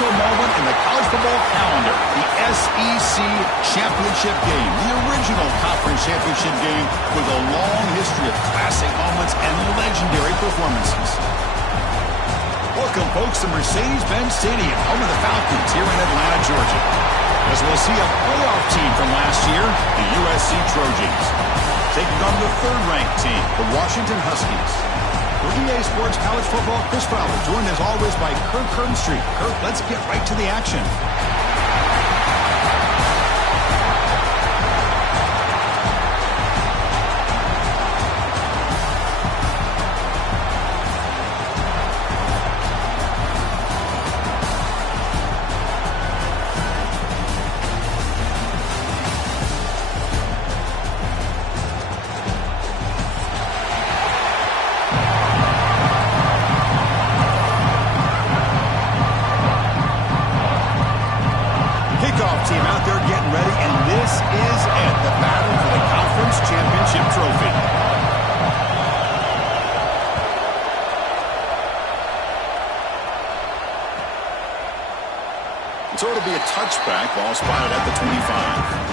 special moment in the college football calendar, the SEC Championship game, the original conference championship game with a long history of classic moments and legendary performances. Welcome, folks, to Mercedes-Benz Stadium, home of the Falcons here in Atlanta, Georgia. As we'll see a playoff team from last year, the USC Trojans, taking on the third-ranked team, the Washington Huskies. For EA Sports College Football, Chris Fowler, joined as always by Kirk Kernstreet. Kirk, let's get right to the action. Team out there getting ready, and this is it, the battle for the conference championship trophy. So it'll be a touchback, ball spotted at the 25.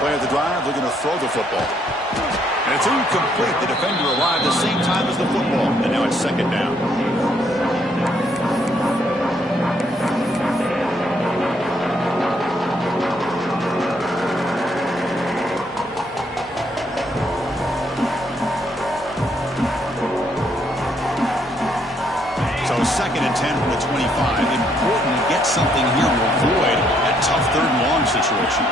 Play of the drive, looking to throw the football. And it's incomplete. The defender arrived at the same time as the football. And now it's second down. So second and 10 from the 25. Important to get something here to avoid that tough third and long situation.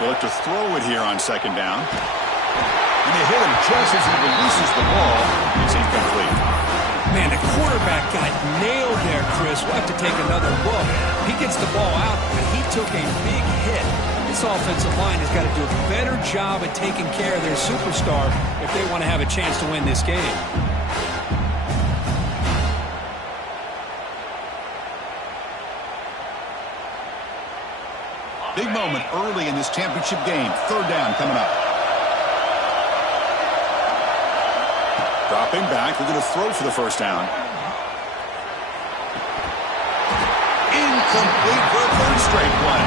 They'll look to throw it here on second down. And they hit him just as he releases the ball. It's incomplete. Man, the quarterback got nailed there, Chris. We'll have to take another look. He gets the ball out, but he took a big hit. This offensive line has got to do a better job at taking care of their superstar if they want to have a chance to win this game. Big moment early in this championship game. Third down coming up. Dropping back. We're going to throw for the first down. Incomplete for a third straight play.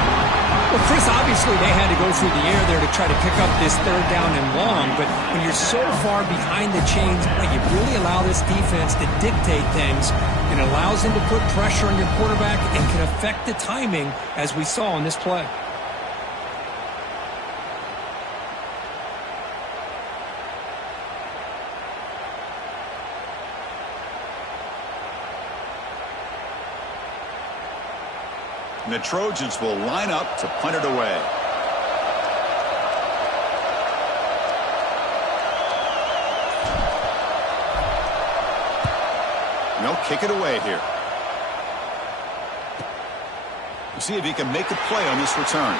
Well, Chris, obviously they had to go through the air there to try to pick up this third down and long, but when you're so far behind the chains, you really allow this defense to dictate things. It allows them to put pressure on your quarterback and can affect the timing, as we saw in this play. And the Trojans will line up to punt it away. And they'll kick it away here. We'll see if he can make a play on this return.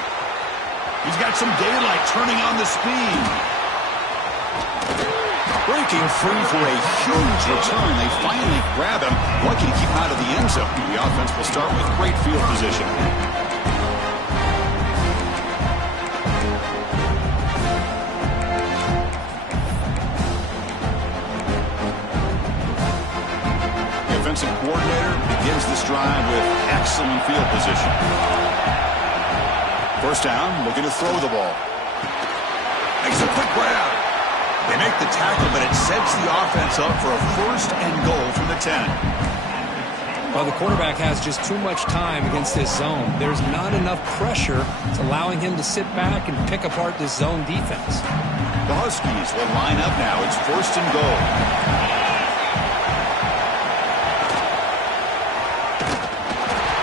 He's got some daylight, turning on the speed. Breaking free for a huge return. They finally grab him. Lucky to keep him out of the end zone. The offense will start with great field position. The offensive coordinator begins this drive with excellent field position. First down, looking to throw the ball. Makes a quick grab. They make the tackle, but it sets the offense up for a first and goal from the 10. Well, the quarterback has just too much time against this zone. There's not enough pressure. It's allowing him to sit back and pick apart this zone defense. The Huskies will line up now. It's first and goal.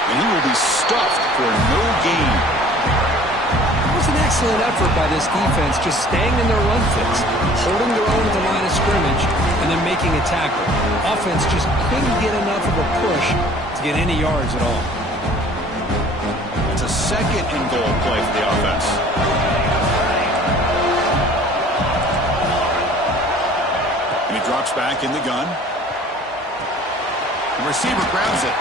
And he will be stuffed for no gain. An excellent effort by this defense, just staying in their run fits, holding their own at the line of scrimmage, and then making a tackle. Offense just couldn't get enough of a push to get any yards at all. It's a second and goal play for the offense. And he drops back in the gun. The receiver grabs it.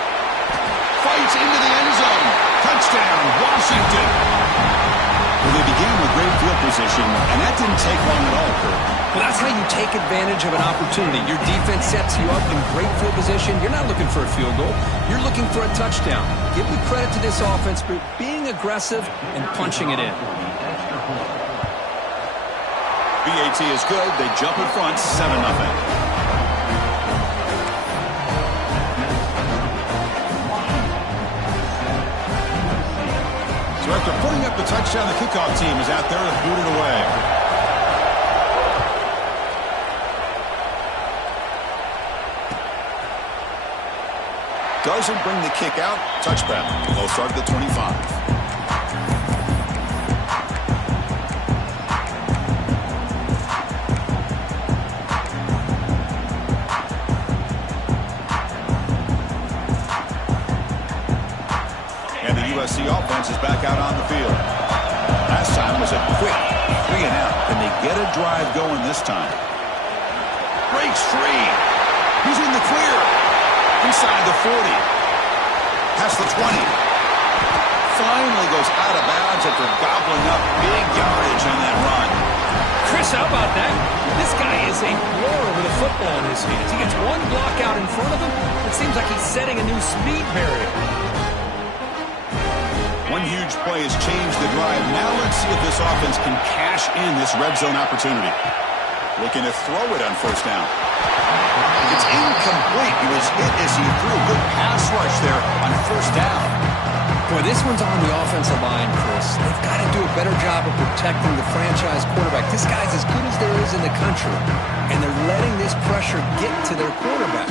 Fights into the end zone. Touchdown, Washington. Well, they began with great field position, and that didn't take long at all, Kurt. Well, that's how you take advantage of an opportunity. Your defense sets you up in great field position. You're not looking for a field goal. You're looking for a touchdown. Give the credit to this offense for being aggressive and punching it in. BAT is good. They jump in front, 7-0. So after putting up the touchdown, the kickoff team is out there to boot it away. Doesn't bring the kick out. Touchback. They'll start at the 25. USC offense is back out on the field. Last time was a quick 3 and out. Can they get a drive going this time? Breaks free. He's in the clear. Inside the 40. Past the 20. Finally goes out of bounds after gobbling up big yardage on that run. Chris, how about that? This guy is a roar with a football in his hands. He gets one block out in front of him. It seems like he's setting a new speed barrier. One huge play has changed the drive. Now let's see if this offense can cash in this red zone opportunity. Looking to throw it on first down. It's incomplete. He was hit as he threw. Good pass rush there on first down. Boy, this one's on the offensive line, Chris. They've got to do a better job of protecting the franchise quarterback. This guy's as good as there is in the country, and they're letting this pressure get to their quarterback.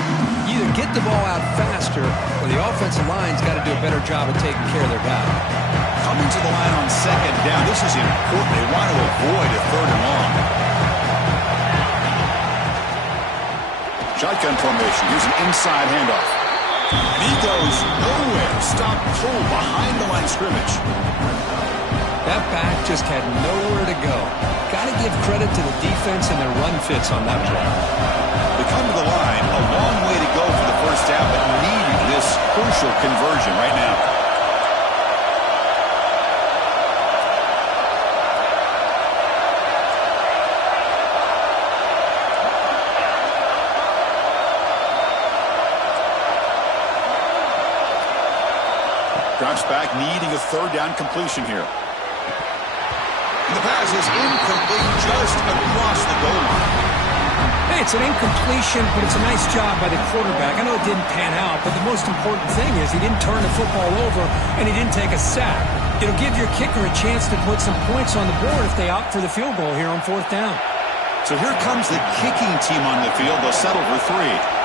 You either get the ball out faster, or the offensive line's got to do a better job of taking care of their guy. Coming to the line on second down, this is important. They want to avoid a third and long. Shotgun formation. Here's an inside handoff. And he goes nowhere. Stop pull behind the line of scrimmage. That back just had nowhere to go. Got to give credit to the defense and their run fits on that play. They come to the line, a long way to go for the first down, but needing this crucial conversion right now. Drops back, needing a third down completion here. And the pass is incomplete just across the goal line. Hey, it's an incompletion, but it's a nice job by the quarterback. I know it didn't pan out, but the most important thing is he didn't turn the football over and he didn't take a sack. It'll give your kicker a chance to put some points on the board if they opt for the field goal here on fourth down. So here comes the kicking team on the field. They'll settle for 3.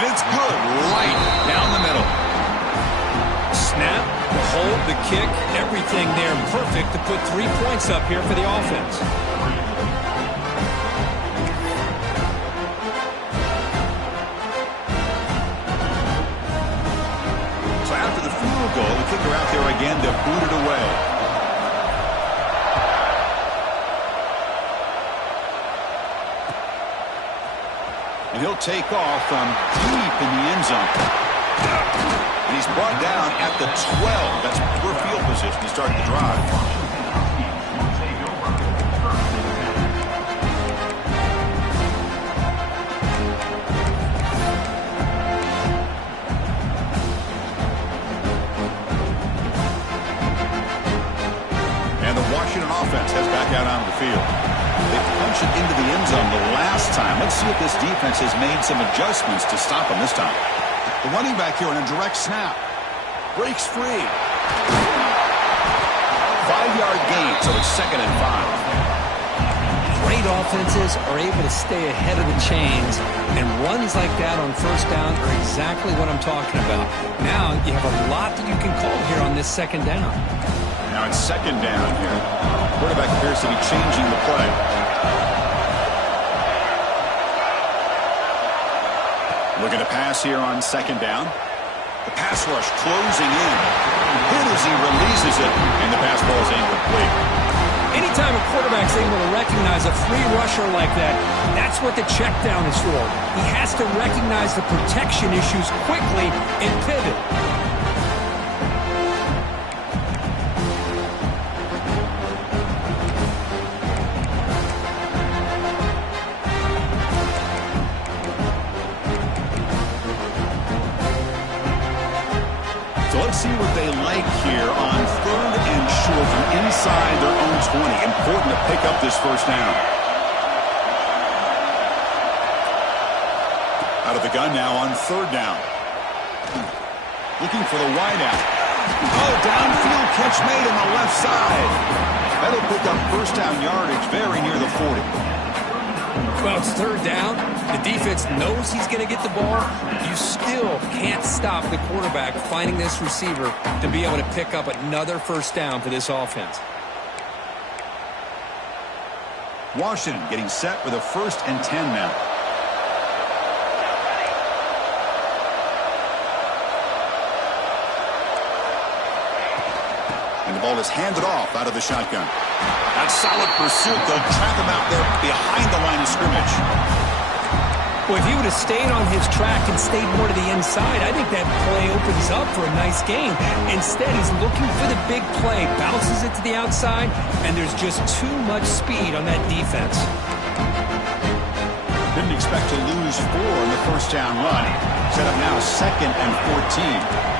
It's good, right down the middle. Snap, the hold, the kick, everything there perfect to put 3 points up here for the offense. So after the field goal, the kicker out there again to boot it away. And he'll take off from deep in the end zone. And he's brought down at the 12. That's poor field position to start the drive. And the Washington offense heads back out onto the field. They punch it into the end zone the last time. Let's see if this defense has made some adjustments to stop them this time. The running back here on a direct snap. Breaks free. 5-yard gain, so it's 2nd and 5. Great offenses are able to stay ahead of the chains, and runs like that on first down are exactly what I'm talking about. Now you have a lot that you can call here on this second down. Now Now it's second down here. Quarterback appears to be changing the play. Looking to pass here on second down. The pass rush closing in. Hit as he releases it, and the pass ball is incomplete. Anytime a quarterback's able to recognize a free rusher like that, that's what the check down is for. He has to recognize the protection issues quickly and pivot. So let's see what they like here on third and short from inside their own 20. Important to pick up this first down. Out of the gun now on third down. Looking for the wideout. Oh, downfield catch made on the left side. That'll pick up first down yardage very near the 40. Well, it's third down. The defense knows he's going to get the ball. You still can't stop the quarterback finding this receiver to be able to pick up another first down for this offense. Washington getting set for the 1st and 10 now. And the ball is handed off out of the shotgun. That's solid pursuit. They'll trap him out there behind the line of scrimmage. Well, if he would have stayed on his track and stayed more to the inside, I think that play opens up for a nice game. Instead, he's looking for the big play, bounces it to the outside, and there's just too much speed on that defense. Didn't expect to lose 4 on the first down run. Set up now 2nd and 14.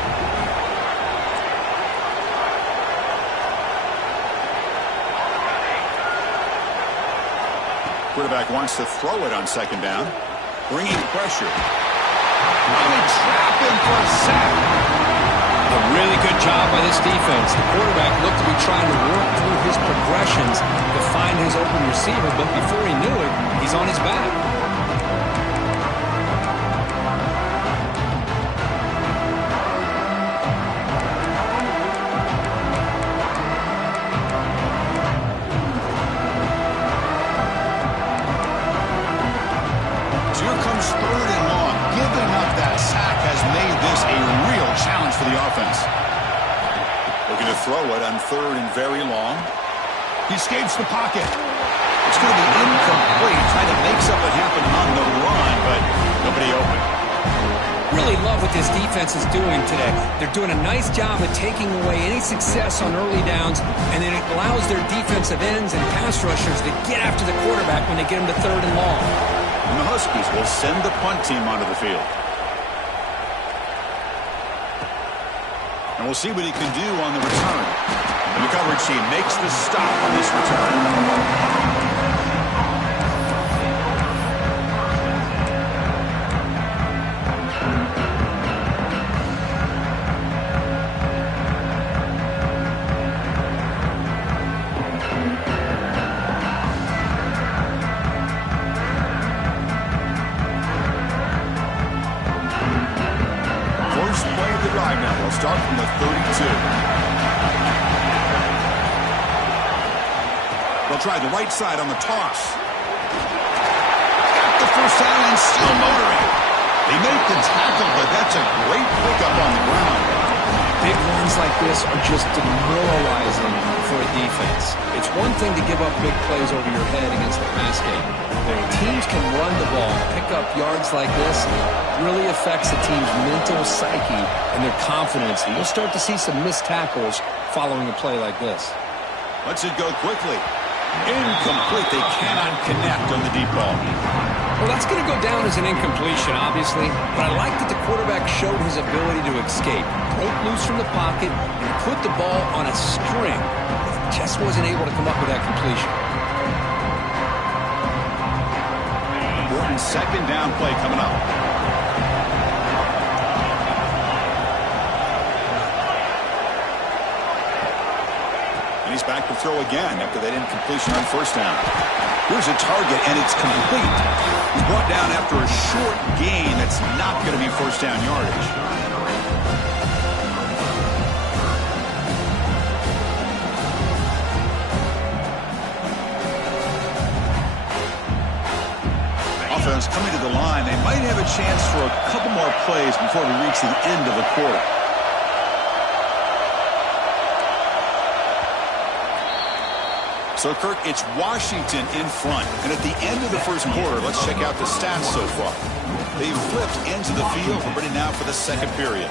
Quarterback wants to throw it on second down. Bringing pressure. And they trap him for a sack. A really good job by this defense. The quarterback looked to be trying to work through his progressions to find his open receiver, but before he knew it, he's on his back. Throw it on third and very long. He escapes the pocket. It's going to be incomplete. Trying to make something happen on the run, but nobody open. Really love what this defense is doing today. They're doing a nice job of taking away any success on early downs, and then it allows their defensive ends and pass rushers to get after the quarterback when they get him to third and long. And the Huskies will send the punt team onto the field. And we'll see what he can do on the return. And the coverage team makes the stop on this return. Start from the 32. They'll try the right side on the toss. Got the first down and still motoring. They make the tackle, but that's a great pickup on the ground. Big runs like this are just demoralizing for a defense. It's one thing to give up big plays over your head against the pass game. When teams can run the ball, pick up yards like this, it really affects the team's mental psyche and their confidence. And you'll start to see some missed tackles following a play like this. Lets it go quickly. Incomplete. They cannot connect on the deep ball. Well, that's going to go down as an incompletion, obviously, but I like that the quarterback showed his ability to escape, broke loose from the pocket, and put the ball on a string. He just wasn't able to come up with that completion. Important second down play coming up. And he's back to throw again after that incompletion on first down. Here's a target, and it's complete. He's brought down after a short gain that's not going to be first down yardage. line. They might have a chance for a couple more plays before we reach the end of the quarter. So, Kirk, it's Washington in front. And at the end of the first quarter, let's check out the stats so far. They've flipped into the field. We're ready now for the second period.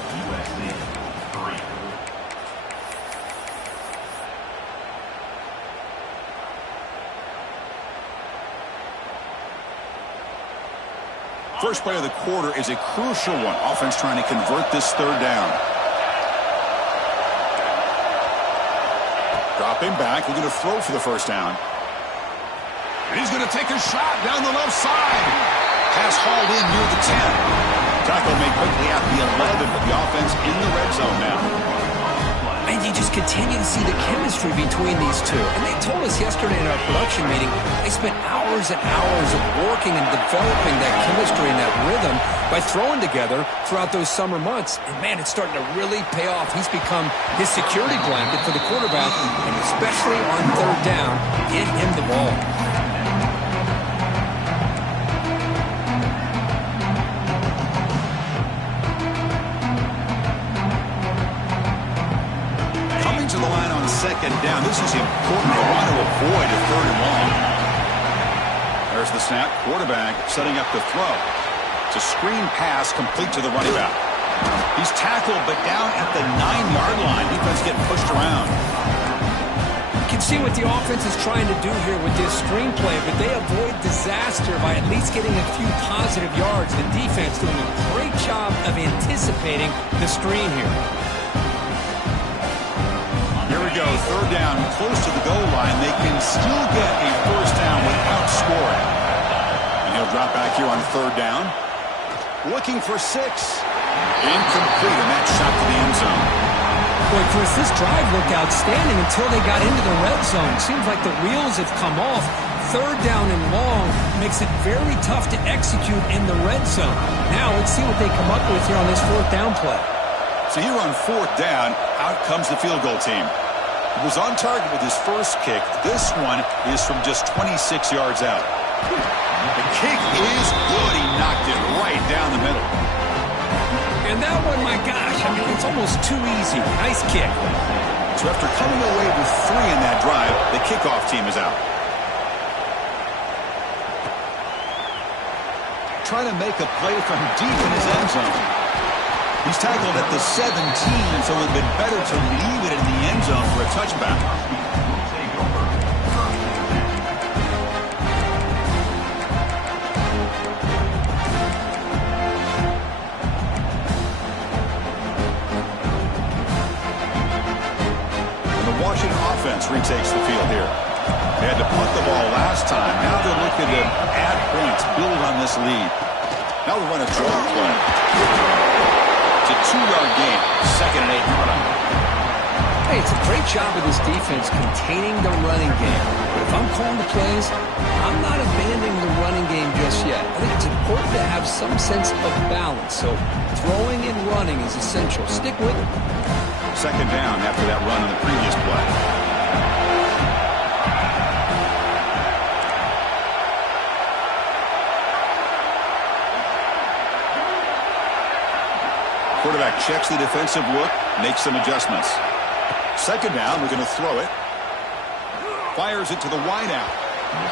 First play of the quarter is a crucial one. Offense trying to convert this third down. Dropping back, looking to throw for the first down. And he's going to take a shot down the left side. Pass hauled in near the 10. Tackle made quickly at the 11, but the offense in the red zone now. And you just continue to see the chemistry between these two. And they told us yesterday in our production meeting, they spent hours and hours of working and developing that chemistry and that rhythm by throwing together throughout those summer months. And, man, it's starting to really pay off. He's become his security blanket for the quarterback, and especially on third down, get him the ball. Second down. This is important. They want to avoid a third and long. There's the snap. Quarterback setting up the throw. It's a screen pass complete to the running back. He's tackled, but down at the 9-yard line. Defense getting pushed around. You can see what the offense is trying to do here with this screen play, but they avoid disaster by at least getting a few positive yards. The defense doing a great job of anticipating the screen here. Here we go, third down, close to the goal line. They can still get a first down without scoring. And he'll drop back here on third down. Looking for 6. Incomplete, and that shot to the end zone. Boy, Chris, this drive looked outstanding until they got into the red zone. Seems like the wheels have come off. Third down and long makes it very tough to execute in the red zone. Now let's see what they come up with here on this fourth down play. So here on fourth down, out comes the field goal team. He was on target with his first kick. This one is from just 26 yards out. The kick is good. He knocked it right down the middle. And that one, my gosh, I mean, it's almost too easy. Nice kick. So after coming away with 3 in that drive, the kickoff team is out. Trying to make a play from deep in his end zone. He's tackled at the 17, so it would have been better to leave it in the end zone for a touchback. And the Washington offense retakes the field here. They had to punt the ball last time. Now they're looking to add points, build on this lead. Now we run a draw play. A 2-yard gain, second and 8 in front. Hey, it's a great job of this defense containing the running game. But if I'm calling the plays, I'm not abandoning the running game just yet. I think it's important to have some sense of balance. So throwing and running is essential. Stick with it. Second down after that run in the previous play. Quarterback checks the defensive look, makes some adjustments. Second down, we're going to throw it. Fires it to the wideout,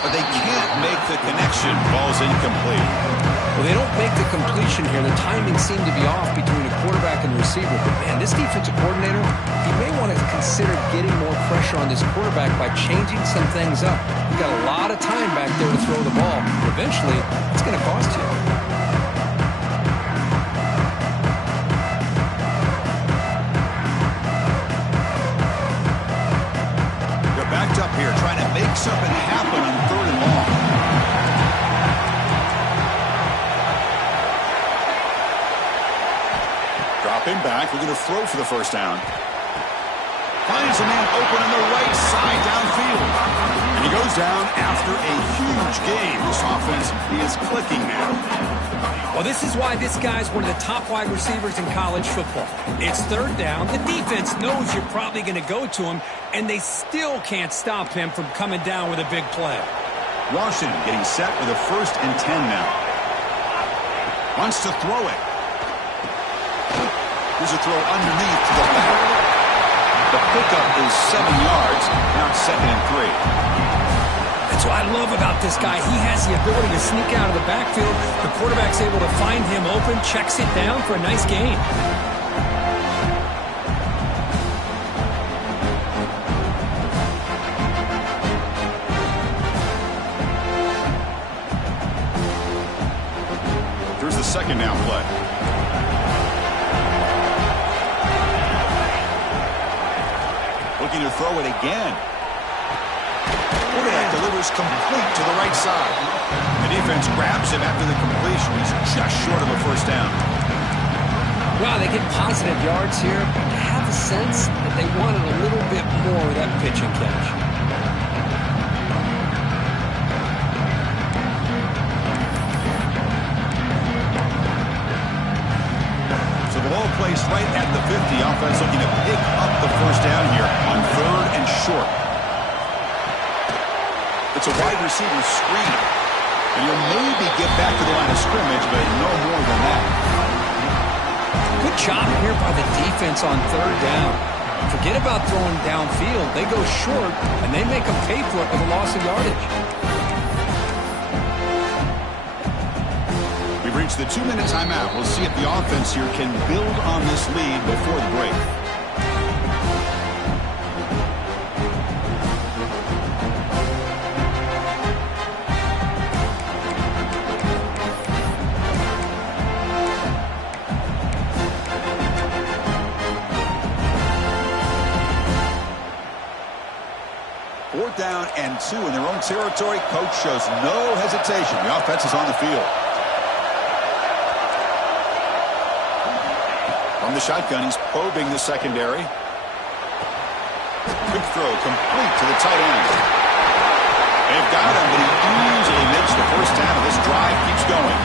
but they can't make the connection. Ball's incomplete. Well, they don't make the completion here. The timing seemed to be off between the quarterback and the receiver. But, man, this defensive coordinator, he may want to consider getting more pressure on this quarterback by changing some things up. You've got a lot of time back there to throw the ball. Eventually, it's going to cost you. Up here trying to make something happen on third and long. Dropping back, we're going to throw for the first down. Finds a man open on the right side downfield. And he goes down after a huge gain. This offense is clicking now. Well, this is why this guy's one of the top wide receivers in college football. It's third down. The defense knows you're probably going to go to him, and they still can't stop him from coming down with a big play. Washington getting set with a 1st and 10 now. Wants to throw it. Here's a throw underneath to the back. The pickup is 7 yards. Now it's 2nd and 3. That's what I love about this guy. He has the ability to sneak out of the backfield. The quarterback's able to find him open, checks it down for a nice gain. Here's the 2nd down play. Looking to throw it again. Quarterback delivers complete to the right side. The defense grabs him after the completion. He's just short of a 1st down. Wow, they get positive yards here. I have a sense that they wanted a little bit more of that pitch and catch. So the ball placed right at the 50. Offense looking to pick up the 1st down here on 3rd and short. It's a wide receiver screen. And you'll maybe get back to the line of scrimmage, but no more than that. Good job here by the defense on 3rd down. Forget about throwing downfield. They go short, and they make them pay for it with a loss of yardage. We've reached the 2-minute timeout. We'll see if the offense here can build on this lead before the break. Down and 2 in their own territory. Coach shows no hesitation. The offense is on the field. From the shotgun, he's probing the secondary. Quick throw complete to the tight end. They've got him, but he easily makes the 1st down, and this drive keeps going.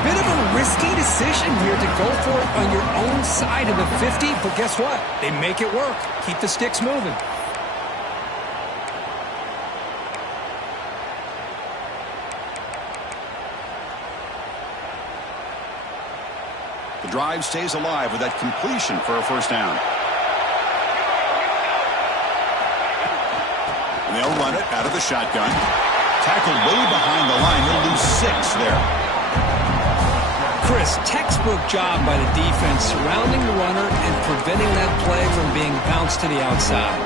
Bit of a risky decision here to go for it on your own side of the 50, but guess what? They make it work. Keep the sticks moving. The drive stays alive with that completion for a 1st down. And they'll run it out of the shotgun. Tackled way behind the line. They'll lose 6 there. Chris, textbook job by the defense surrounding the runner and preventing that play from being bounced to the outside.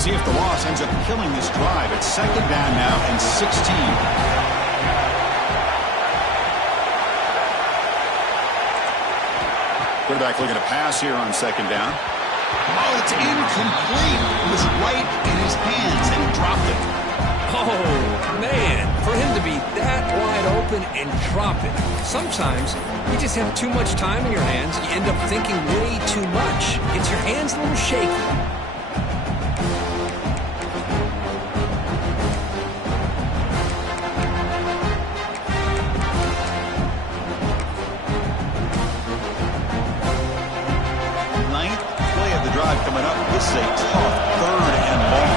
See if the loss ends up killing this drive. It's 2nd down now and 16. Quarterback looking to pass here on 2nd down. Oh, it's incomplete. It was right in his hands, and he dropped it. Oh, man. For him to be that wide open and drop it. Sometimes you just have too much time in your hands. You end up thinking way too much. Gets your hands a little shaky. Coming up, this is a tough 3rd and long.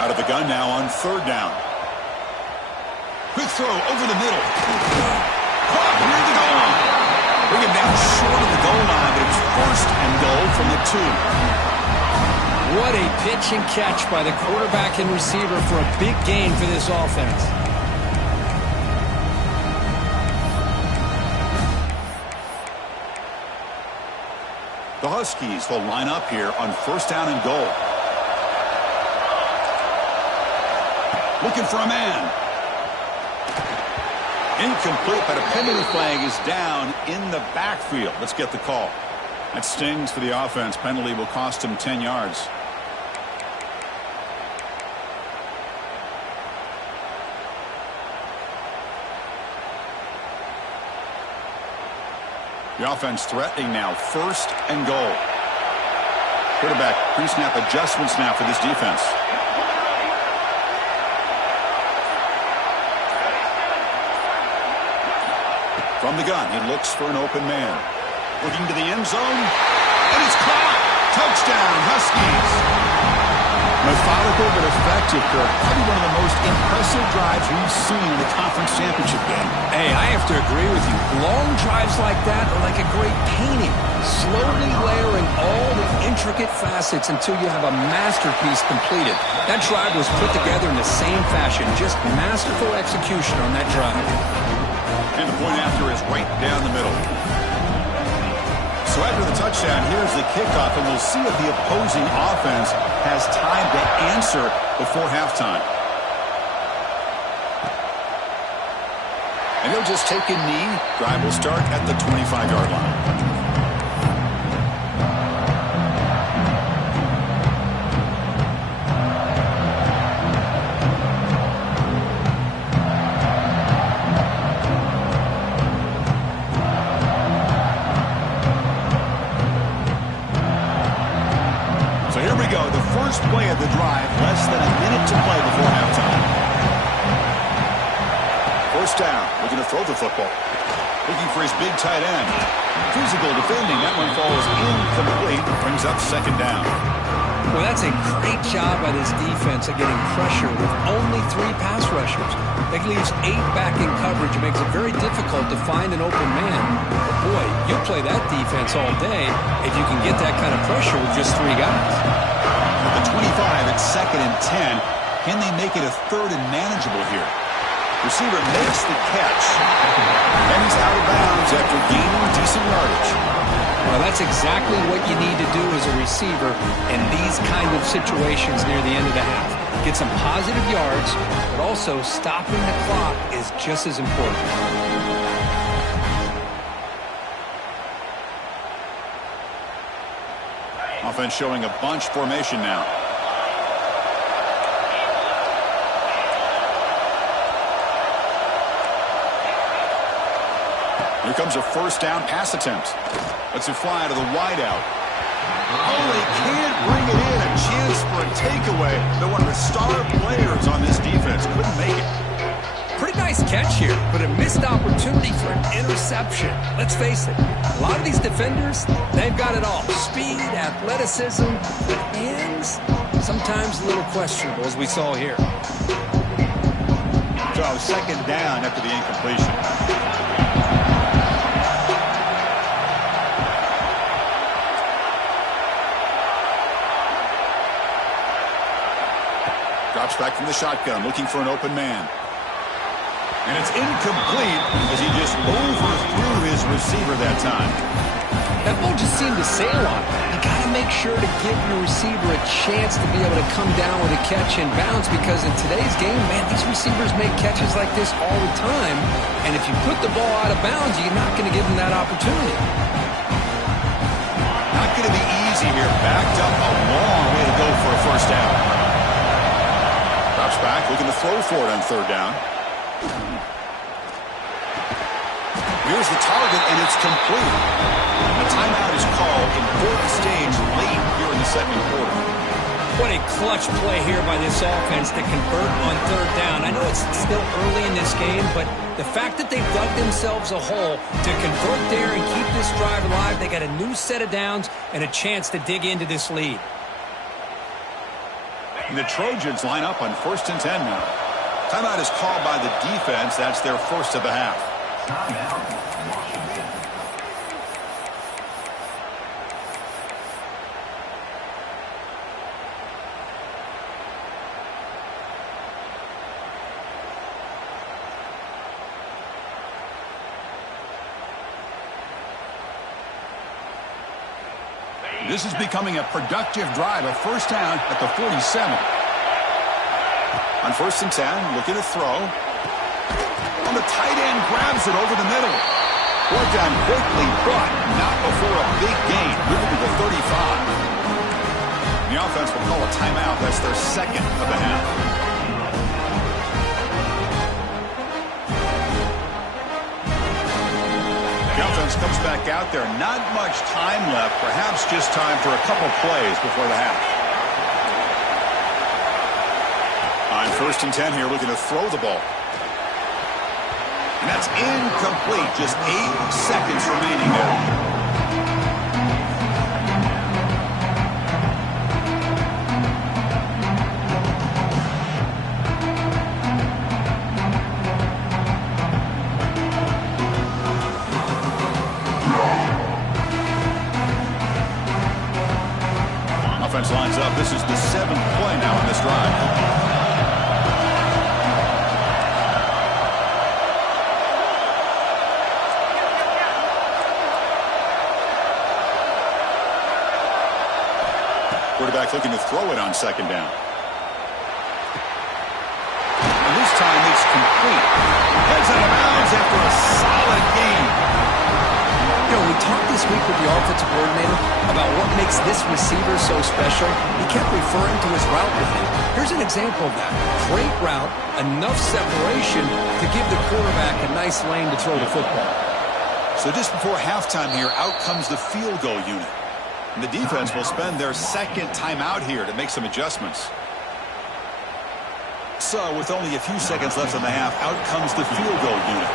Out of the gun now on 3rd down. Quick throw over the middle. Caught near the goal line. Bring him down short of the goal line, but it's 1st and goal from the 2. What a pitch and catch by the quarterback and receiver for a big gain for this offense. The Huskies will line up here on 1st down and goal. Looking for a man. Incomplete, but a penalty flag is down in the backfield. Let's get the call. That stings for the offense. Penalty will cost him 10 yards. The offense threatening now, 1st and goal. Quarterback pre-snap adjustments now for this defense. From the gun, he looks for an open man. Looking to the end zone, and it's caught. Touchdown, Huskies. Methodical but effective, Kirk. Probably one of the most impressive drives we've seen in a conference championship game. Hey, I have to agree with you. Long drives like that are like a great painting. Slowly layering all the intricate facets until you have a masterpiece completed. That drive was put together in the same fashion. Just masterful execution on that drive. And the point after is right down the middle. So after the touchdown, here's the kickoff, and we'll see if the opposing offense has time to answer before halftime. And he'll just take a knee. Drive will start at the 25-yard line. Play of the drive, less than a minute to play before halftime. 1st down, looking to throw the football. Looking for his big tight end. Physical defending, that one falls incomplete, brings up 2nd down. Well, that's a great job by this defense at getting pressure with only 3 pass rushers. That leaves 8 back in coverage. It makes it very difficult to find an open man. But boy, you play that defense all day if you can get that kind of pressure with just 3 guys. The 25 at 2nd and 10. Can they make it a 3rd and manageable here? Receiver makes the catch. And he's out of bounds after gaining decent yardage. Well, that's exactly what you need to do as a receiver in these kind of situations near the end of the half. Get some positive yards, but also stopping the clock is just as important. Offense showing a bunch formation now. Here comes a 1st down pass attempt. Lets it fly to the wideout. Oh, he can't bring it in. A chance for a takeaway. They're one of the star players on this defense. Couldn't make it. Pretty nice catch here, but a missed opportunity for an interception. Let's face it, a lot of these defenders, they've got it all. Speed, athleticism, hands, sometimes a little questionable, as we saw here. So 2nd down after the incompletion. Drops back from the shotgun, looking for an open man. And it's incomplete as he just overthrew his receiver that time. That ball just seemed to sail on him. You got to make sure to give your receiver a chance to be able to come down with a catch and bounce, because in today's game, man, these receivers make catches like this all the time. And if you put the ball out of bounds, you're not going to give them that opportunity. Not going to be easy here. Backed up a long way to go for a 1st down. Drops back, looking to throw for it on 3rd down. Here's the target, and it's complete. A timeout is called in 4th stage late here in the 2nd quarter. What a clutch play here by this offense to convert on 3rd down. I know it's still early in this game, but the fact that they've dug themselves a hole to convert there and keep this drive alive, they got a new set of downs and a chance to dig into this lead. And the Trojans line up on 1st and 10 now. Timeout is called by the defense. That's their 1st of the half. This is becoming a productive drive. A 1st down at the 47. On 1st and 10, looking to throw. On the tight end, grabs it over the middle. Brought down quickly, but not before a big gain. Moving to the 35. The offense will call a timeout. That's their 2nd of the half. The offense comes back out there. Not much time left. Perhaps just time for a couple plays before the half. On 1st and 10 here, looking to throw the ball. And that's incomplete. Just 8 seconds remaining there. Offense lines up. This is the 7th play now on this drive. Quarterback looking to throw it on 2nd down. And this time it's complete. Heads out of bounds after a solid game. You know, we talked this week with the offensive coordinator about what makes this receiver so special. He kept referring to his route with him. Here's an example of that. Great route, enough separation to give the quarterback a nice lane to throw the football. So just before halftime here, out comes the field goal unit. And the defense will spend their 2nd timeout here to make some adjustments. So with only a few seconds left in the half, out comes the field goal unit.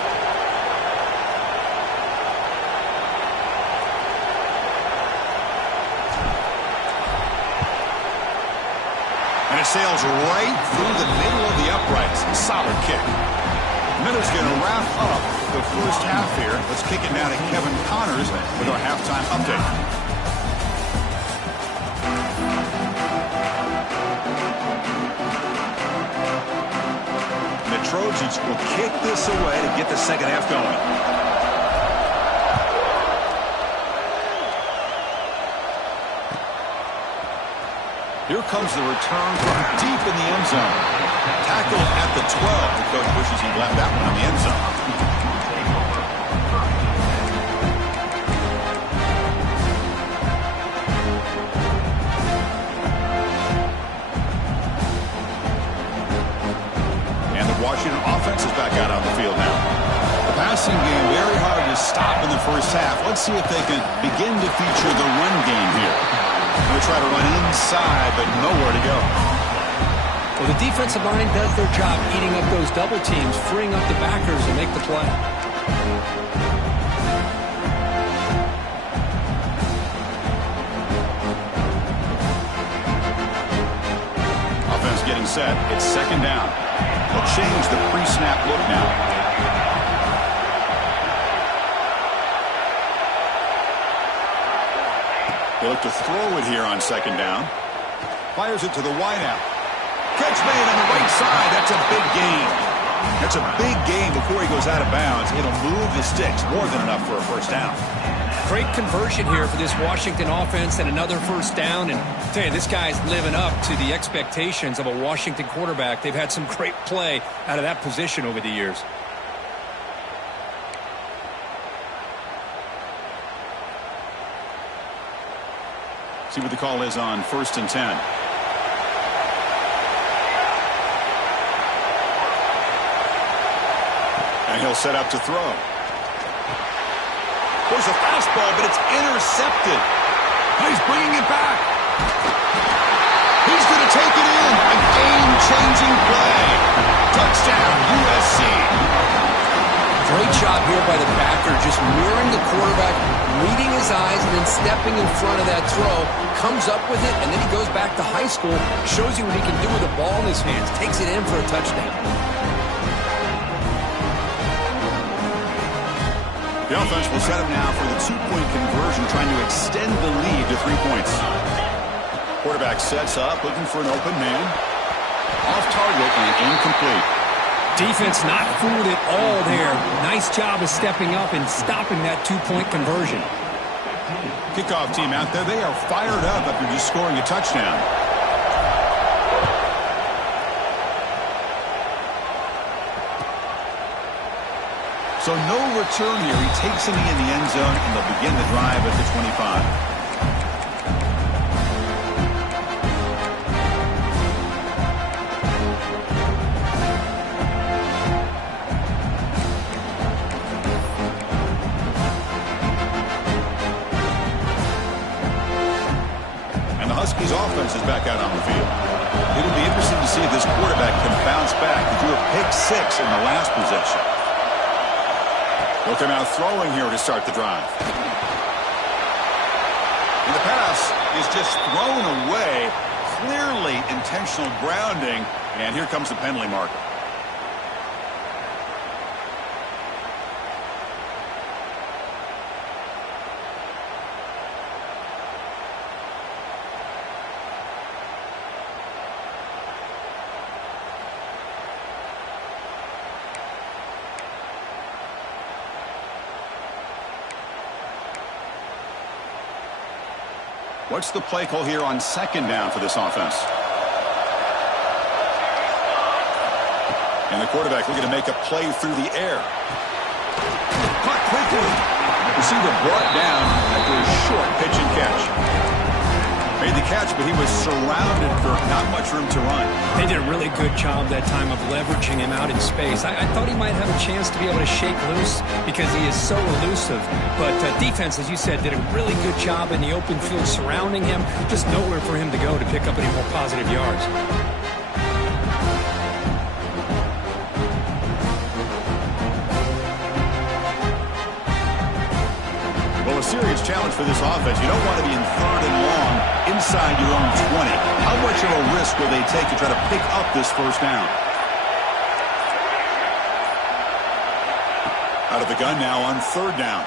And it sails right through the middle of the uprights. Solid kick. Miller's going to wrap up the first half here. Let's kick it now to Kevin Connors with our halftime update. The Trojans will kick this away to get the 2nd half going. Here comes the return from deep in the end zone. Tackle at the 12. The coach wishes he'd left that one in the end zone. And the Washington offense is back out on the field now. The passing game very hard to stop in the first half. Let's see if they can begin to feature the run game here. They try to run inside, but nowhere to go. Well, the defensive line does their job eating up those double teams, freeing up the backers to make the play. Offense getting set. It's 2nd down. They'll change the pre-snap look now. They look to throw it here on 2nd down. Fires it to the wideout. Catch made on the right side. That's a big gain. That's a big gain before he goes out of bounds. It'll move the sticks more than enough for a 1st down. Great conversion here for this Washington offense and another 1st down. And I tell you, this guy's living up to the expectations of a Washington quarterback. They've had some great play out of that position over the years. See what the call is on 1st and 10. And he'll set up to throw. There's a fastball, but it's intercepted. He's bringing it back. He's going to take it in. A game-changing play. Touchdown, USC. Great job here by the backer, just mirroring the quarterback, reading his eyes, and then stepping in front of that throw. Comes up with it, and then he goes back to high school, shows you what he can do with the ball in his hands, takes it in for a touchdown. The offense will set up now for the 2-point conversion, trying to extend the lead to 3 points. Quarterback sets up, looking for an open man. Off target and incomplete. Defense not fooled at all there. Nice job of stepping up and stopping that 2-point conversion. Kickoff team out there, they are fired up after just scoring a touchdown. So no return here. He takes a knee in the end zone, and they'll begin the drive at the 25. back out on the field. It'll be interesting to see if this quarterback can bounce back. He threw a pick 6 in the last possession. They'll come out throwing here to start the drive. And the pass is just thrown away. Clearly intentional grounding. And here comes the penalty marker. What's the play call here on second down for this offense? And the quarterback looking to make a play through the air. Caught quickly. The receiver brought down after a short pitch and catch. Made the catch, but he was surrounded for not much room to run. They did a really good job that time of leveraging him out in space. I thought he might have a chance to be able to shake loose because he is so elusive. But defense, as you said, did a really good job in the open field surrounding him. Just nowhere for him to go to pick up any more positive yards. A serious challenge for this offense. You don't want to be in third and long inside your own 20. How much of a risk will they take to try to pick up this first down? Out of the gun now on third down.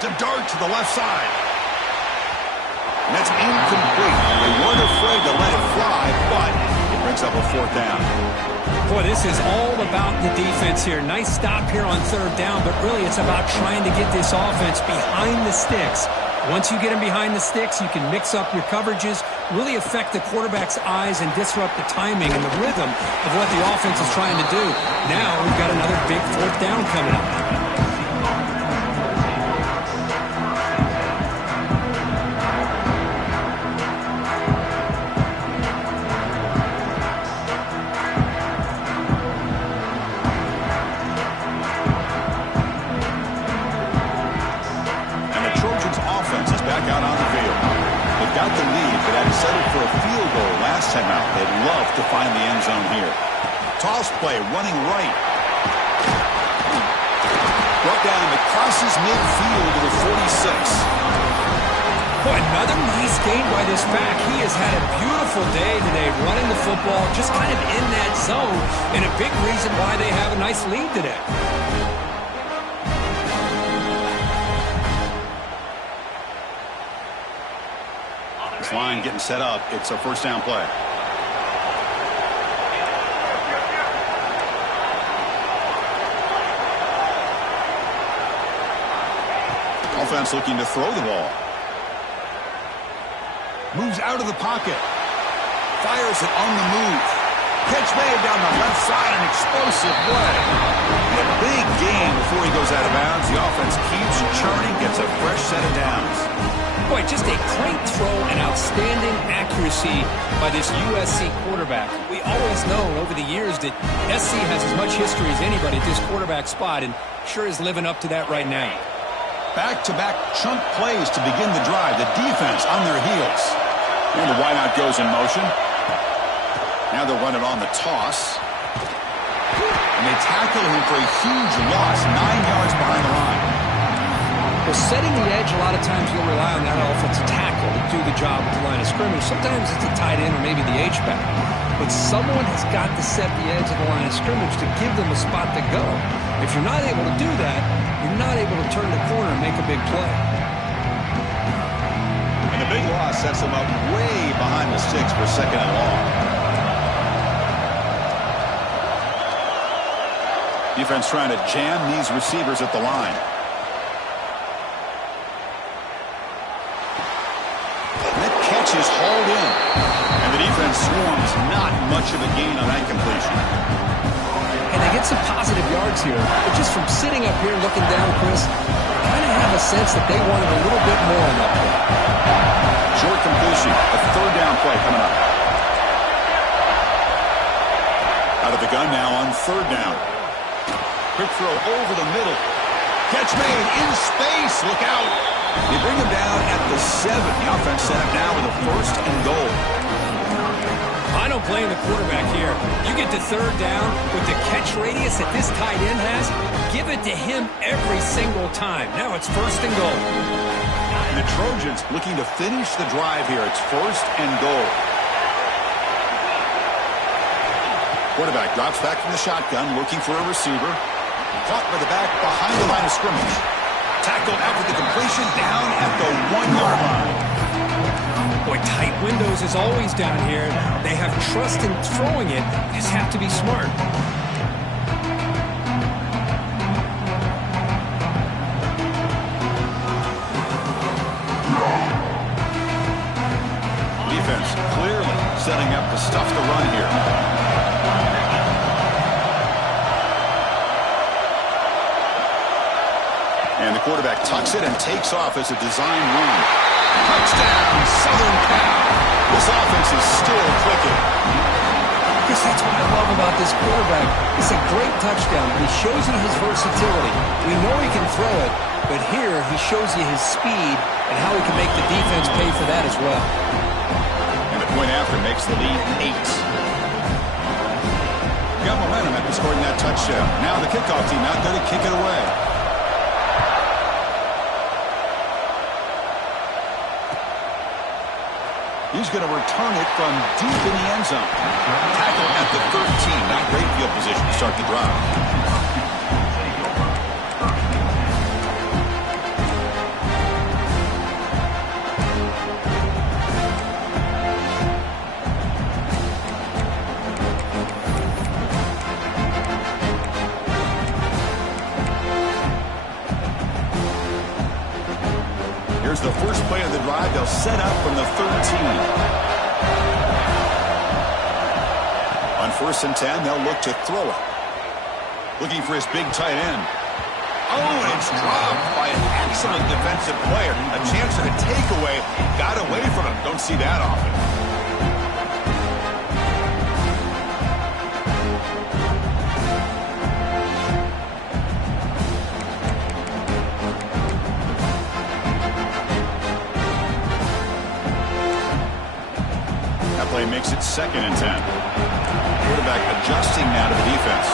To dart to the left side. And that's incomplete. They weren't afraid to let it fly, but it brings up a fourth down. Boy, this is all about the defense here. Nice stop here on third down, but really it's about trying to get this offense behind the sticks. Once you get them behind the sticks, you can mix up your coverages, really affect the quarterback's eyes and disrupt the timing and the rhythm of what the offense is trying to do. Now we've got another big fourth down coming up. Settled for a field goal last time out. They'd love to find the end zone here. Toss play, running right. Brought down, it crosses midfield to the 46. Boy, another nice game by this back. He has had a beautiful day today running the football, just kind of in that zone, and a big reason why they have a nice lead today. Line getting set up. It's a first down play. Offense looking to throw the ball. Moves out of the pocket. Fires it on the move. Catch made down the left side. An explosive play. And a big gain before he goes out of bounds. The offense keeps churning. Gets a fresh set of downs. Boy, just a great throw and outstanding accuracy by this USC quarterback. We always know over the years that SC has as much history as anybody at this quarterback spot, and sure is living up to that right now. Back-to-back chunk plays to begin the drive. The defense on their heels. And the wideout goes in motion. Now they'll run it on the toss. And they tackle him for a huge loss, 9 yards behind the line. Well, setting the edge, a lot of times you'll rely on that offensive tackle to do the job at the line of scrimmage. Sometimes it's a tight end or maybe the H-back. But someone has got to set the edge of the line of scrimmage to give them a spot to go. If you're not able to do that, you're not able to turn the corner and make a big play. And the big loss sets them up way behind the sticks for second and long. Defense trying to jam these receivers at the line. Is hauled in, and the defense swarms. Not much of a gain on that completion. And they get some positive yards here, but just from sitting up here looking down, Chris, kind of have a sense that they wanted a little bit more on that play. Short completion, a third down play coming up. Out of the gun now on third down. Quick throw over the middle. Catch made in space. Look out. They bring him down at the 7. The offense set up now with a 1st and goal. I don't blame the quarterback here. You get to 3rd down with the catch radius that this tight end has, give it to him every single time. Now it's 1st and goal. And the Trojans looking to finish the drive here. It's 1st and goal. Quarterback drops back from the shotgun, looking for a receiver. Caught by the back behind the line of scrimmage. Tackled after the completion, down at the 1-yard line. Boy, tight windows is always down here. They have trust in throwing it. You just have to be smart. Defense clearly setting up to stuff the run here. And the quarterback tucks it and takes off as a design run. Touchdown, Southern Cal. This offense is still clicking. Because that's what I love about this quarterback. It's a great touchdown, but he shows you his versatility. We know he can throw it, but here he shows you his speed and how he can make the defense pay for that as well. And the point after makes the lead 8. Got momentum after scoring that touchdown. Now the kickoff team out there to kick it away. He's going to return it from deep in the end zone. Tackle at the 13. Not great field position to start the drive. Here's the first play of the drive. They'll set up from the 13. On 1st and 10, they'll look to throw it. Looking for his big tight end. Oh, and it's dropped by an excellent defensive player. A chance at a takeaway. Got away from him. Don't see that often. Play makes it 2nd and 10. Quarterback adjusting now to the defense.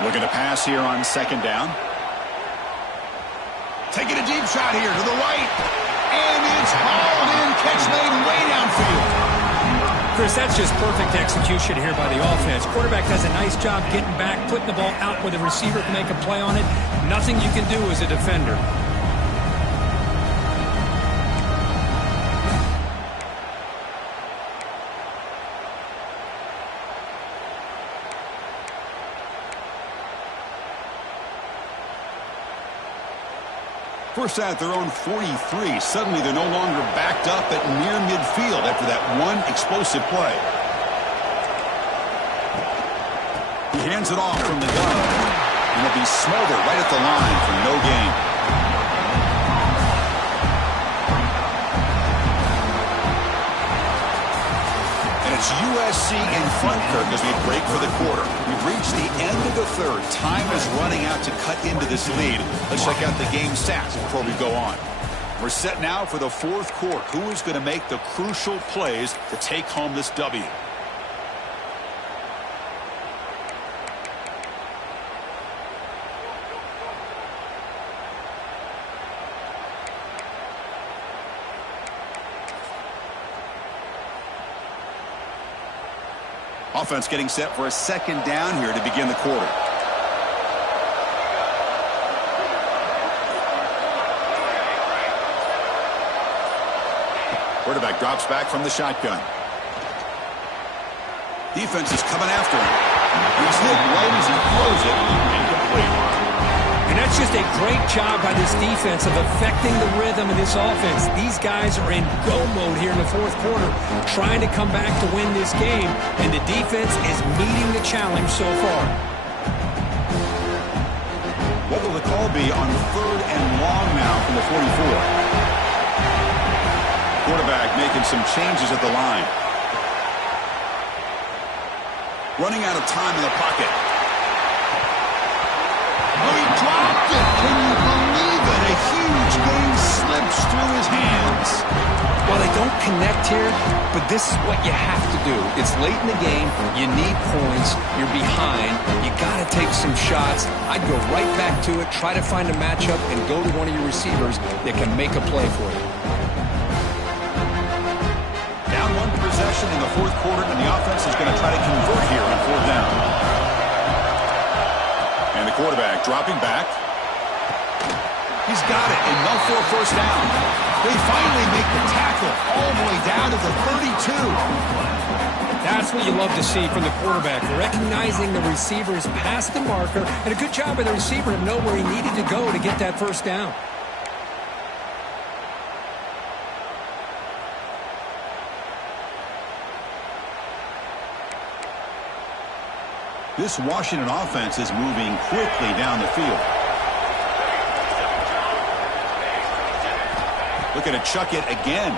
Looking to pass here on 2nd down. Taking a deep shot here to the right. And it's hauled in. Catch made way downfield. Chris, that's just perfect execution here by the offense. Quarterback does a nice job getting back, putting the ball out where the receiver can make a play on it. Nothing you can do as a defender. First at their own 43. Suddenly they're no longer backed up at near midfield after that one explosive play. He hands it off from the gun. And it'll be smothered right at the line for no gain. And it's USC in front, Kirk, as we break for the quarter. We've reached the end of the 3rd. Time is running out to cut into this lead. Let's check out the game stats before we go on. We're set now for the 4th quarter. Who is going to make the crucial plays to take home this W? Offense getting set for a 2nd down here to begin the quarter. Quarterback drops back from the shotgun. Defense is coming after him. He's hit right as he throws it. Incomplete. And that's just a great job by this defense of affecting the rhythm of this offense. These guys are in go mode here in the 4th quarter, trying to come back to win this game, and the defense is meeting the challenge so far. What will the call be on 3rd and long now from the 44? Quarterback making some changes at the line. Running out of time in the pocket. Oh, he dropped it. Can you believe it? A huge gain slips through his hands. Well, they don't connect here, but this is what you have to do. It's late in the game. You need points. You're behind. You got to take some shots. I'd go right back to it, try to find a matchup, and go to one of your receivers that can make a play for you. Down one possession in the fourth quarter, and the offense is going to try to convert here on fourth down. And the quarterback dropping back. He's got it, and they'll for a first down. They finally make the tackle all the way down to the 32. That's what you love to see from the quarterback, recognizing the receiver's past the marker, and a good job by the receiver to know where he needed to go to get that first down. This Washington offense is moving quickly down the field. Looking to chuck it again.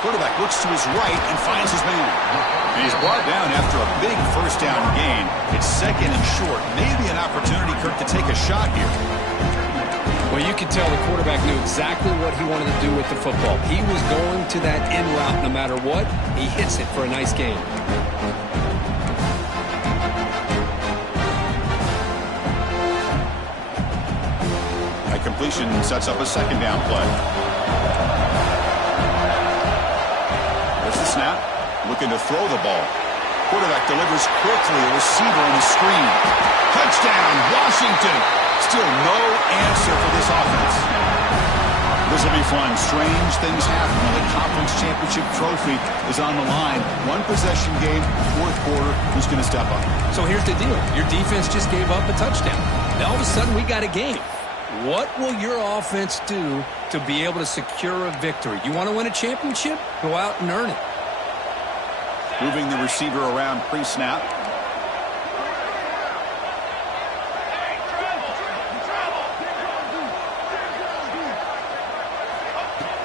Quarterback looks to his right and finds his man. And he's brought down after a big first down gain. It's second and short. Maybe an opportunity, Kirk, to take a shot here. Well, you can tell the quarterback knew exactly what he wanted to do with the football. He was going to that in route no matter what. He hits it for a nice gain. Completion sets up a second down play. There's the snap. Looking to throw the ball. Quarterback delivers quickly. A receiver on the screen. Touchdown, Washington. Still no answer for this offense. This will be fun. Strange things happen when the conference championship trophy is on the line. One possession game, fourth quarter. Who's going to step up? So here's the deal. Your defense just gave up a touchdown. Now all of a sudden we got a game. What will your offense do to be able to secure a victory? You want to win a championship? Go out and earn it. Moving the receiver around pre-snap.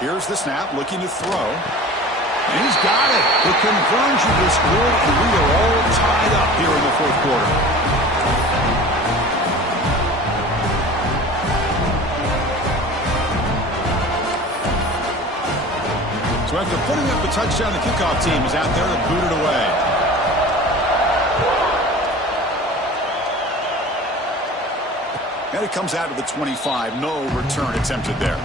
Here's the snap, looking to throw. And he's got it. The conversion is good, and we are all tied up here in the fourth quarter. So after putting up the touchdown, the kickoff team is out there to boot it away. And it comes out of the 25. No return attempted there.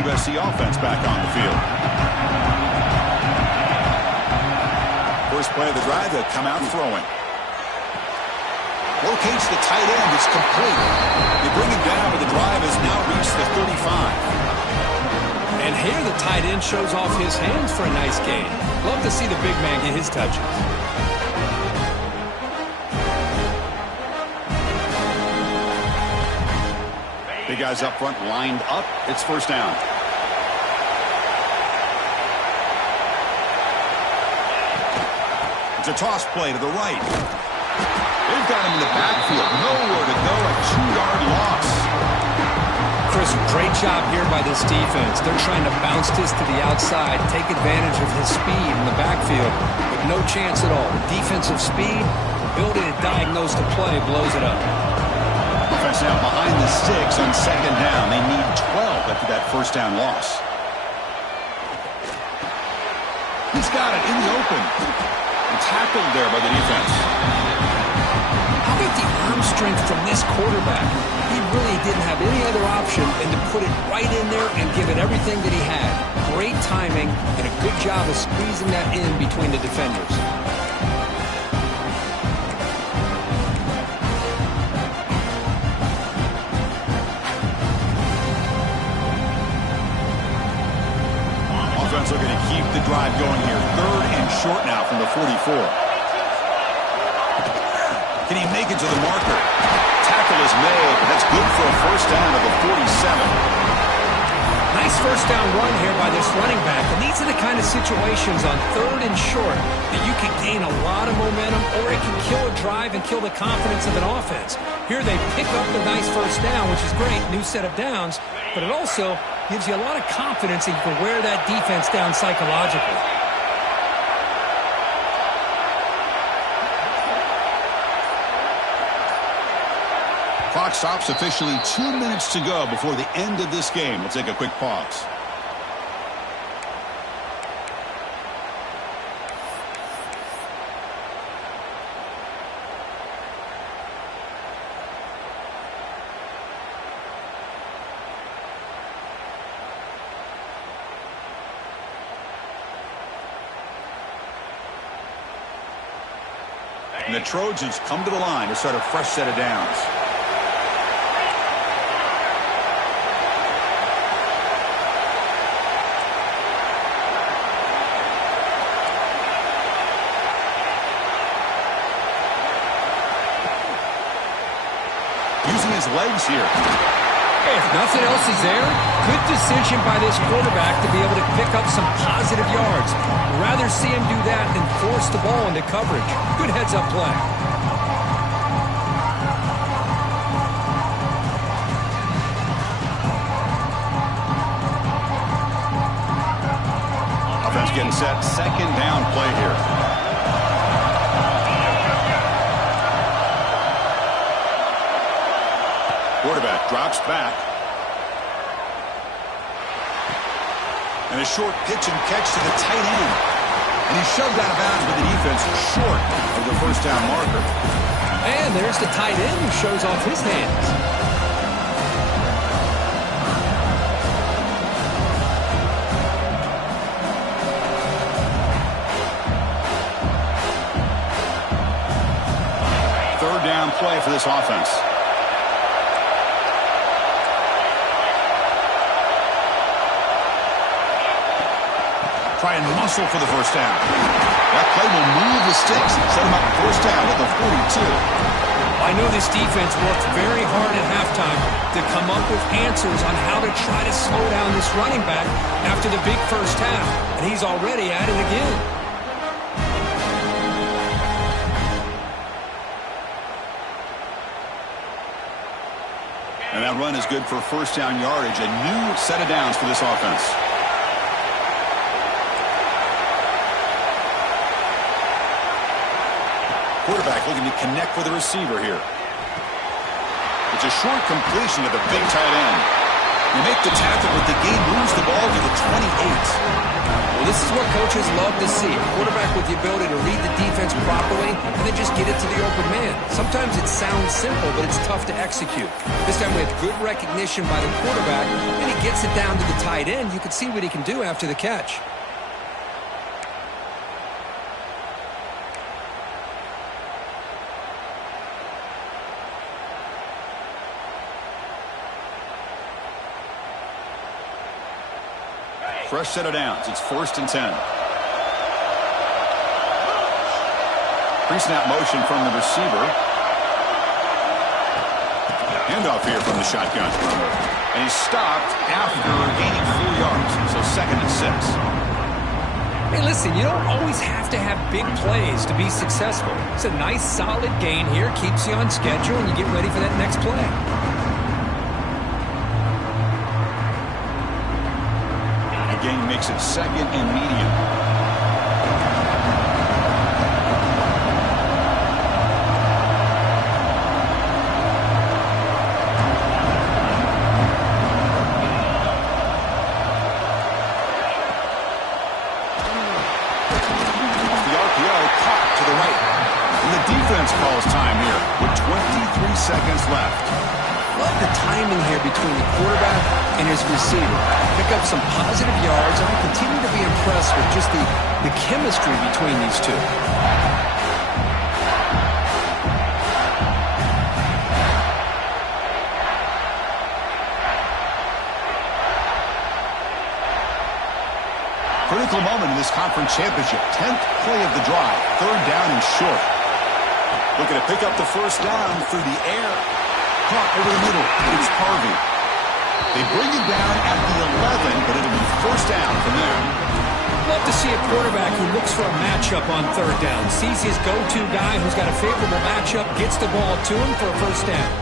USC offense back on the field. First play of the drive, they'll come out throwing. Locates the tight end. It's complete. They bring him down, but the drive has now reached the 35. And here the tight end shows off his hands for a nice gain. Love to see the big man get his touches. Big guys up front lined up. It's first down. It's a toss play to the right. They've got him in the backfield. Nowhere to go. A 2-yard loss. Chris, great job here by this defense. They're trying to bounce this to the outside, take advantage of his speed in the backfield, but no chance at all. The defensive speed, ability to diagnose the play, blows it up. Offense now behind the sticks on second down. They need 12 after that first down loss. He's got it in the open. And tackled there by the defense. How about the arm strength from this quarterback? He really didn't have any other option than to put it right in there and give it everything that he had. Great timing and a good job of squeezing that in between the defenders. Offense looking to keep the drive going here. Third and short now from the 44. Can he make it to the marker? Tackle is made. That's good for a first down of the 47. Nice first down run here by this running back, and these are the kind of situations on 3rd and short that you can gain a lot of momentum, or it can kill a drive and kill the confidence of an offense. Here they pick up the nice first down, which is great, new set of downs, but it also gives you a lot of confidence that you can wear that defense down psychologically. Clock stops officially 2 minutes to go before the end of this game. We'll take a quick pause. And the Trojans come to the line to start a fresh set of downs. Using his legs here. If nothing else is there, good decision by this quarterback to be able to pick up some positive yards. Rather see him do that than force the ball into coverage. Good heads-up play. Offense getting set. Second down play here. Quarterback drops back. And a short pitch and catch to the tight end. And he's shoved out of bounds with the defense short of the first down marker. And there's the tight end who shows off his hands. Third down play for this offense. Try and muscle for the first down. That play will move the sticks and set him up first down at the 42. I know this defense worked very hard at halftime to come up with answers on how to try to slow down this running back after the big first half. And he's already at it again. And that run is good for first down yardage. A new set of downs for this offense. Quarterback looking to connect with the receiver here. It's a short completion to the big tight end. They make the tackle, but the game moves the ball to the 28. Well, this is what coaches love to see. A quarterback with the ability to read the defense properly and then just get it to the open man. Sometimes it sounds simple, but it's tough to execute. This time we have good recognition by the quarterback, and he gets it down to the tight end. You can see what he can do after the catch. Fresh set of downs. It's 1st and 10. Pre-snap motion from the receiver. Handoff here from the shotgun. And he's stopped after gaining 4 yards. So 2nd and 6. Hey, listen, you don't always have to have big plays to be successful. It's a nice, solid gain here. Keeps you on schedule, and you get ready for that next play. Gain makes it 2nd and medium. The RPO caught to the right. And the defense calls time here with 23 seconds left. Love the timing here between the quarterback and his receiver. Pick up some positive yards, and I continue to be impressed with just the chemistry between these two. Critical moment in this conference championship. 10th play of the drive. 3rd down and short. Looking to pick up the first down through the air. Caught over the middle. It's Harvey. They bring you down at the 11, but it'll be first down from there. Love to see a quarterback who looks for a matchup on third down, sees his go-to guy who's got a favorable matchup, gets the ball to him for a first down.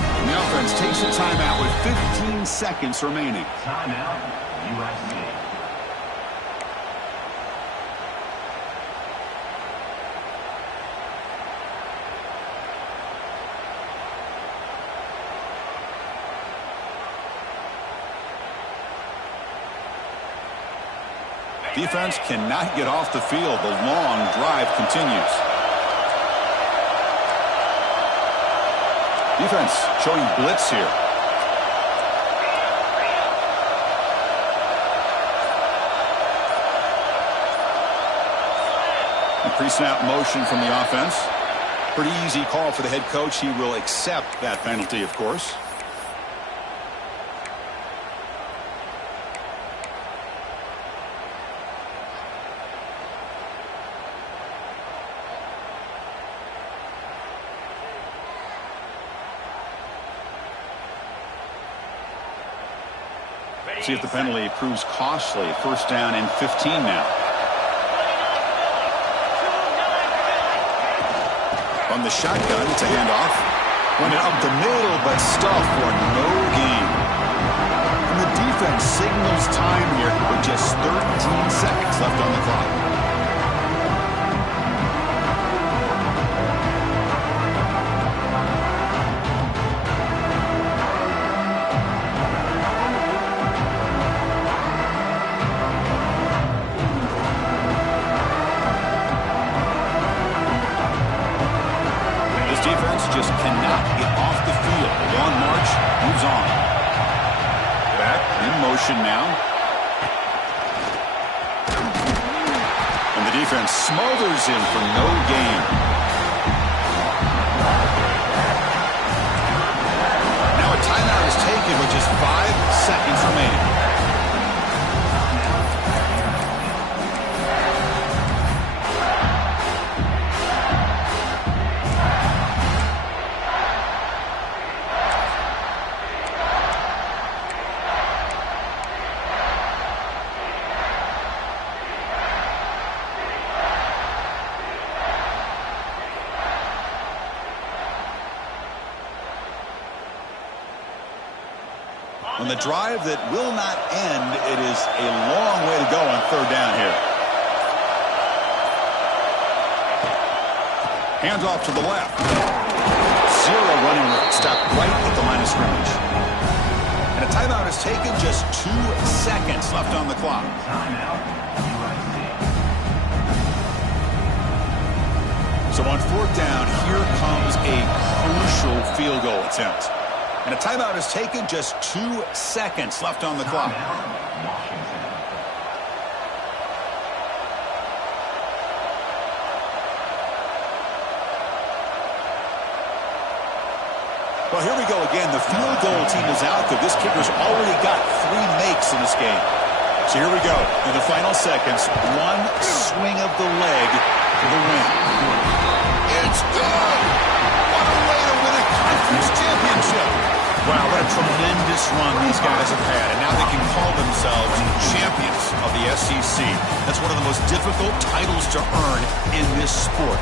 And the offense takes a timeout with 15 seconds remaining. Timeout, USC. Defense cannot get off the field. The long drive continues. Defense showing blitz here. Pre-snap motion from the offense. Pretty easy call for the head coach. He will accept that penalty, of course. See if the penalty proves costly. First down and 15 now. From the shotgun, it's a handoff. Went up the middle, but stuffed for no gain. And the defense signals time here with just 13 seconds left on the clock. Just cannot get off the field. The long march moves on. Back in motion now. And the defense smothers him for no gain. Now a timeout is taken with just 5 seconds remaining. On the drive that will not end, it is a long way to go on third down here. Hands off to the left. Zero running room. Stopped right at the line of scrimmage. And a timeout is taken. Just 2 seconds left on the clock. Timeout, USC. So on fourth down, here comes a crucial field goal attempt. And a timeout is taken. Just 2 seconds left on the clock. Well, here we go again. The field goal team is out there. This kicker's already got 3 makes in this game. So here we go. In the final seconds, one swing of the leg for the win. It's good! What a way to win a conference championship! Wow, what a tremendous run these guys have had, and now they can call themselves champions of the SEC. That's one of the most difficult titles to earn in this sport.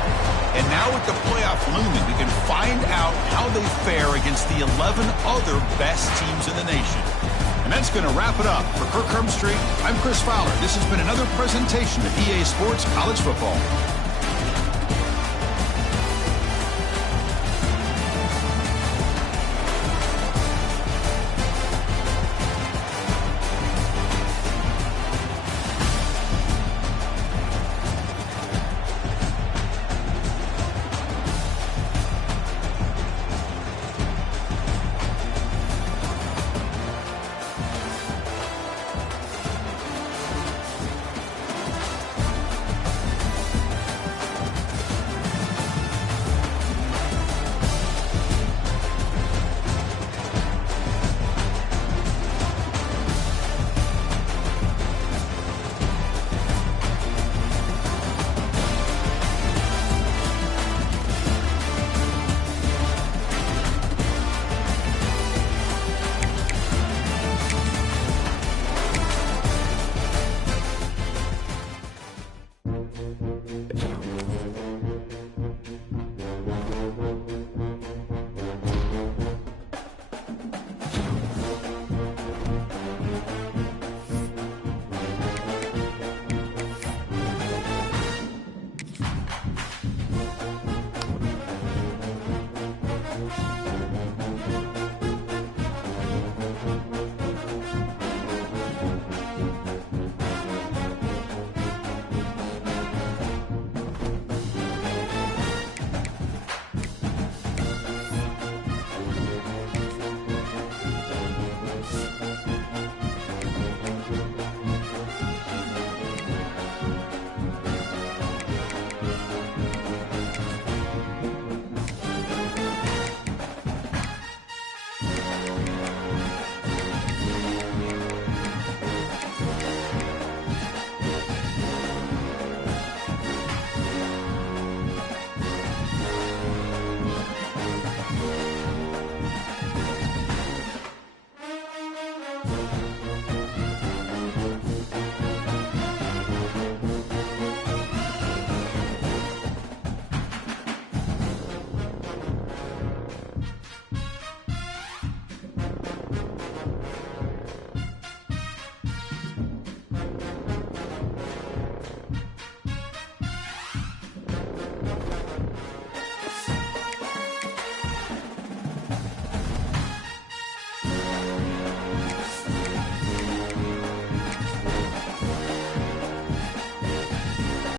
And now with the playoff looming, we can find out how they fare against the 11 other best teams in the nation. And that's going to wrap it up. For Kirk Hermstreet, I'm Chris Fowler. This has been another presentation of EA Sports College Football.